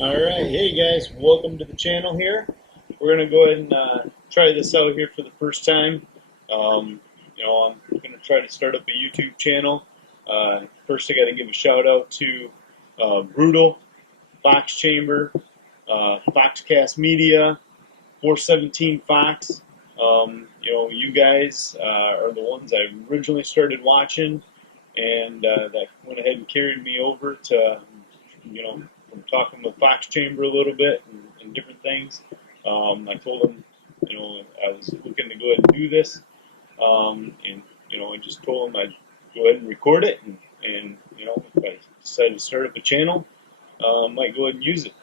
Alright, hey guys, welcome to the channel here. We're going to go ahead and try this out here for the first time. I'm going to try to start up a YouTube channel. First I got to give a shout out to Brutal, Fox Chamber, Foxcast Media, 417 Fox. You guys are the ones I originally started watching, and that went ahead and carried me over to, from talking with Fox Chamber a little bit and different things. I told them, I was looking to go ahead and do this, and I just told them I'd go ahead and record it, and if I decided to start up a channel, I might go ahead and use it.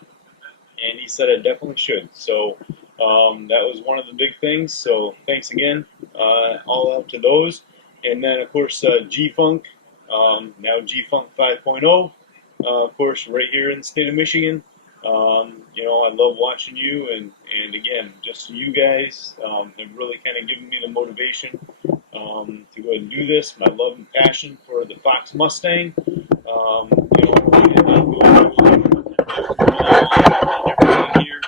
And he said I definitely should. So that was one of the big things. So thanks again, all out to those. And then of course G-Funk, now G-Funk 5.0, of course right here in the state of Michigan. I love watching you, and again, just you guys have really kind of given me the motivation to go ahead and do this. My love and passion for the Fox Mustang. Here,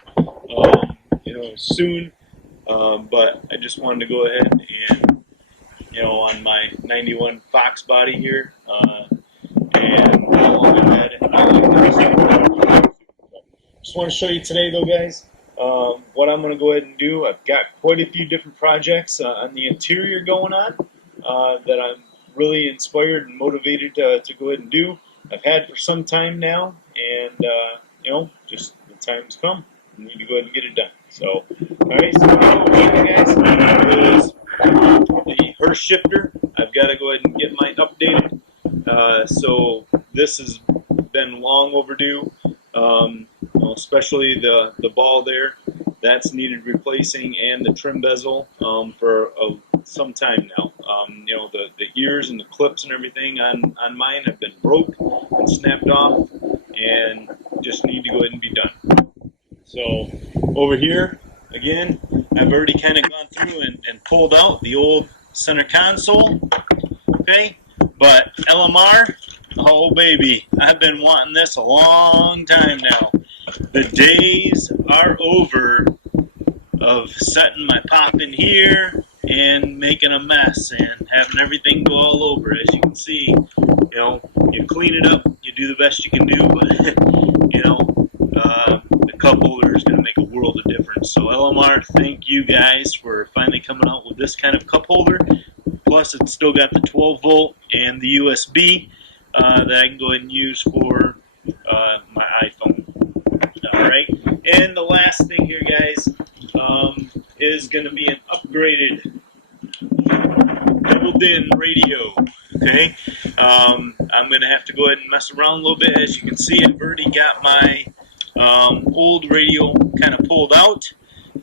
soon. But I just wanted to go ahead and, on my 91 Foxbody here, and how long I've had it, and I like the just want to show you today, though, guys, what I'm going to go ahead and do. I've got quite a few different projects on the interior going on that I'm really inspired and motivated to go ahead and do. I've had for some time now, and just the time's come. I need to go ahead and get it done. So, all right, so what I'm going to show you guys is the Hearse shifter. I've got to go ahead and get mine updated. So this has been long overdue. Especially the ball there, that's needed replacing, and the trim bezel for some time now. The ears and the clips and everything on mine have been broke and snapped off, and just need to go ahead and be done. So over here, again, I've already kind of gone through and pulled out the old center console, okay? But LMR, oh baby, I've been wanting this a long time now. The days are over of setting my pop in here and making a mess and having everything go all over. As you can see, you clean it up, you do the best you can do, but the cup holder is going to make a world of difference. So LMR, thank you guys for finally coming out with this kind of cup holder. Plus, it's still got the 12 volt and the USB that I can go ahead and use for my iPhone. Alright, and the last thing here, guys, is going to be an upgraded double-din radio, okay? I'm going to have to go ahead and mess around a little bit. As you can see, I've already got my old radio kind of pulled out.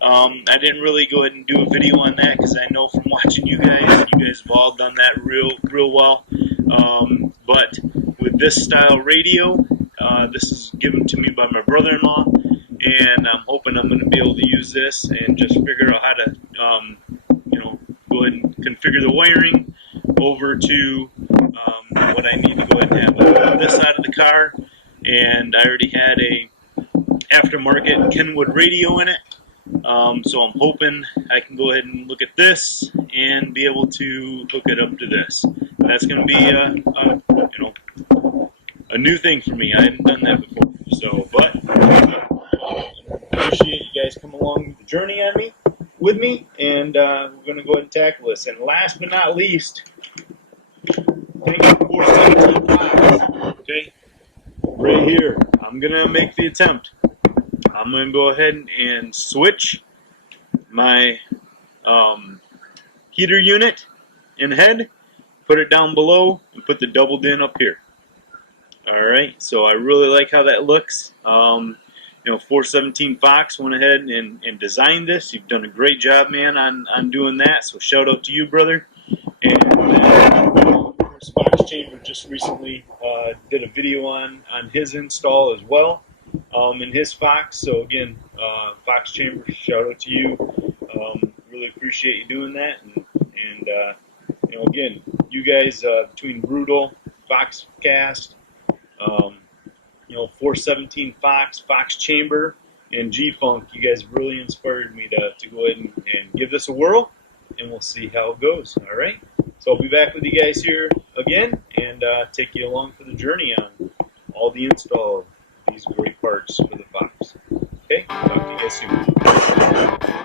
I didn't really go ahead and do a video on that because I know from watching you guys have all done that real well. But with this style radio, this is given to me by my brother-in-law, and I'm hoping I'm going to be able to use this and just figure out how to, go ahead and configure the wiring over to what I need to go ahead and have on this side of the car. And I already had a aftermarket Kenwood radio in it, so I'm hoping I can go ahead and look at this and be able to hook it up to this. That's going to be a new thing for me. I hadn't done that before. So, but appreciate you guys coming along the journey with me, and we're going to go ahead and tackle this. And last but not least, thank you for 417 Fox. Okay, right here, I'm going to make the attempt. I'm going to go ahead and switch my heater unit and head, put it down below, and put the double din up here. Alright, so I really like how that looks. 417 Fox went ahead and designed this. You've done a great job, man, on doing that, so shout out to you, brother. And of course, Fox Chamber just recently did a video on his install as well in his Fox. So again, Fox Chamber, shout out to you. Really appreciate you doing that. And again, you guys between Brutal, Foxcast, 417 Fox chamber, and G-Funk. You guys really inspired me to go ahead and give this a whirl, and we'll see how it goes. All right. So I'll be back with you guys here again and take you along for the journey on all the install of these great parts for the Fox. Okay. Talk to you guys soon.